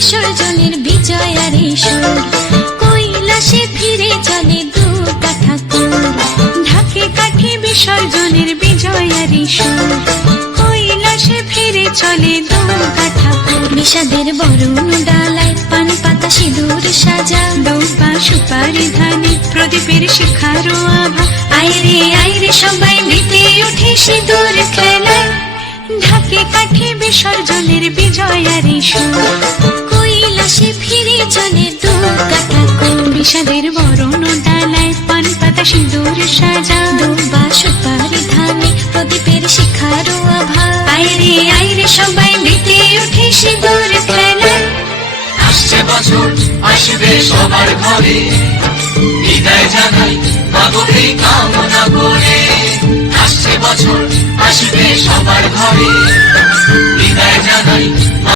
বিসর্জনের বিজয়ারি সুর, কৈলাসে ফিরে চলে দু ঠাকুর। ঢাকে কাঠে বিসর্জনের বিজয়ারি সুর, কৈলাসে ফিরে চলে দু ঠাকুর। বিষাদের বরণ ডালায় পান পাতা সিঁদুর সাজা, দৌপা সুপারি ধানে প্রদীপের শিখারো আভা। আইরে সবাই মেতে উঠে সিঁদুর খেলায়, ঢাকে কাঠে বিসর্জনের বিজয়ারি সুর, কৈলাসে ফিরে চলে দু ঠাকুর। বিষাদের বরণ ডালায় পান পাতা সিঁদুর সাজা, দৌপা সুপারি ধানে প্রদীপের শিখারো আভা। আইরে সবাই মেতে উঠে সিঁদুর খেলায়। আসছে বছর আসবে সবার ঘরে, বিদায় জানাই মাগোকে কামনা করে। আসছে বছর আসবে সবার ঘরে, বিদায় জানাই